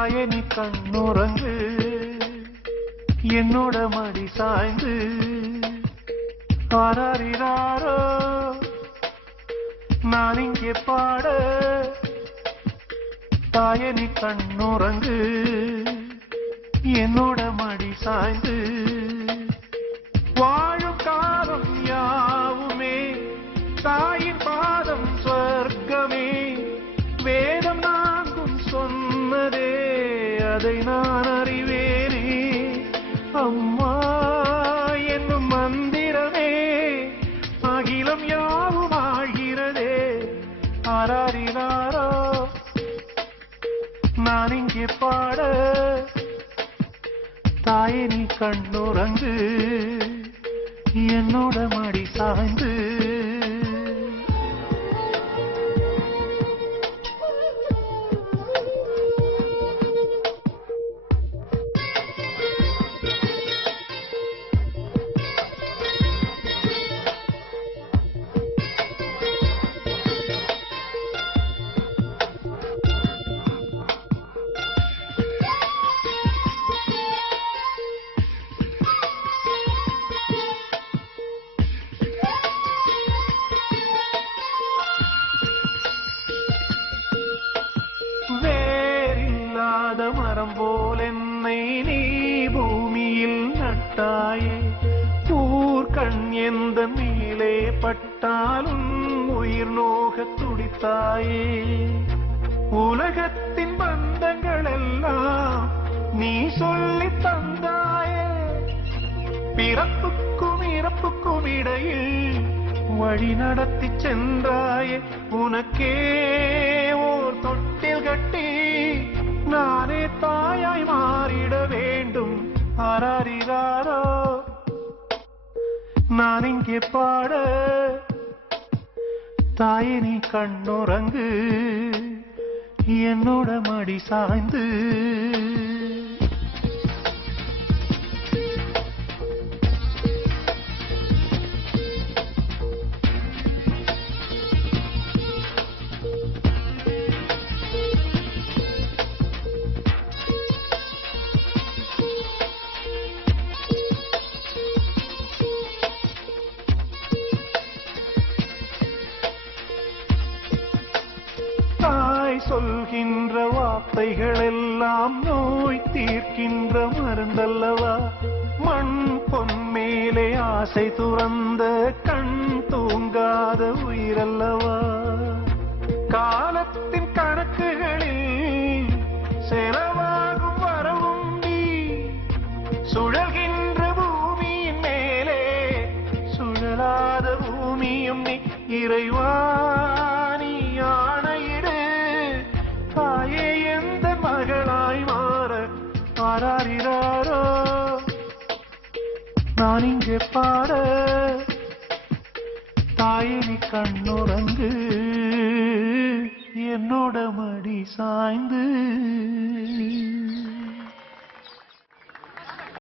தாயே நீ கண்ணுறங்கு, என்னோட மடி சாய்ந்து. ஆராரிராரோ நான் இங்கே பாட, தாயே நீ கண்ணுறங்கு, என்னோட மடி சாய்ந்து. வாழும் காலம் யாவுமே தாயின் பாதம் சொர்க்கமே, வேதம் நான்கும் சொன்னதே அதை நான் அறிவேனே. அம்மா என்னும் மந்திரமே அகிலம் யாவும் ஆகிறதே. ஆராரிராரோ நான் இங்கே பாட, தாயே நீ கண்ணுறங்கு, என்னோட மடி சாய்ந்து. மரம் போல் என்னை நீ பூமியில் நட்டாயே, ஊர்கண் எந்த மேலே பட்டாலும் உயிர் நோக துடித்தாயே. உலகத்தின் பந்தங்கள் எல்லாம் நீ சொல்லி தந்தாயே, பிறப்புக்கும் இறப்புக்கும் இடையில் வழி நடத்தி சென்றாயே. உனக்கே ஓர் தொட்டில் கட்டி நானே தாயாய் மாறிட வேண்டும். ஆராரிராரோ நான் இங்கே பாட, தாயே நீ கண்ணுறங்கு, என்னோட மடி சாய்ந்து. சொல்கின்ற வார்த்தைகள் எல்லாம் நோய் தீர்க்கின்ற மருந்தல்லவா. மண் பொன் மேலே ஆசை துறந்த கண் தூங்காத உயிரல்லவா. காலத்தின் கணக்குகளில் செலவாகும் வரவும் நீ, சுழல்கின்ற பூமியின் மேலே சுழலாத பூமியும் நீ. இறைவா நீ ஆணையிடு, தாயே எந்த மகளாய் மாற. ஆராரிராரோ நான் இங்கே பாட, தாயே நீ கண்ணுறங்கு, என்னோட மடி சாய்ந்து.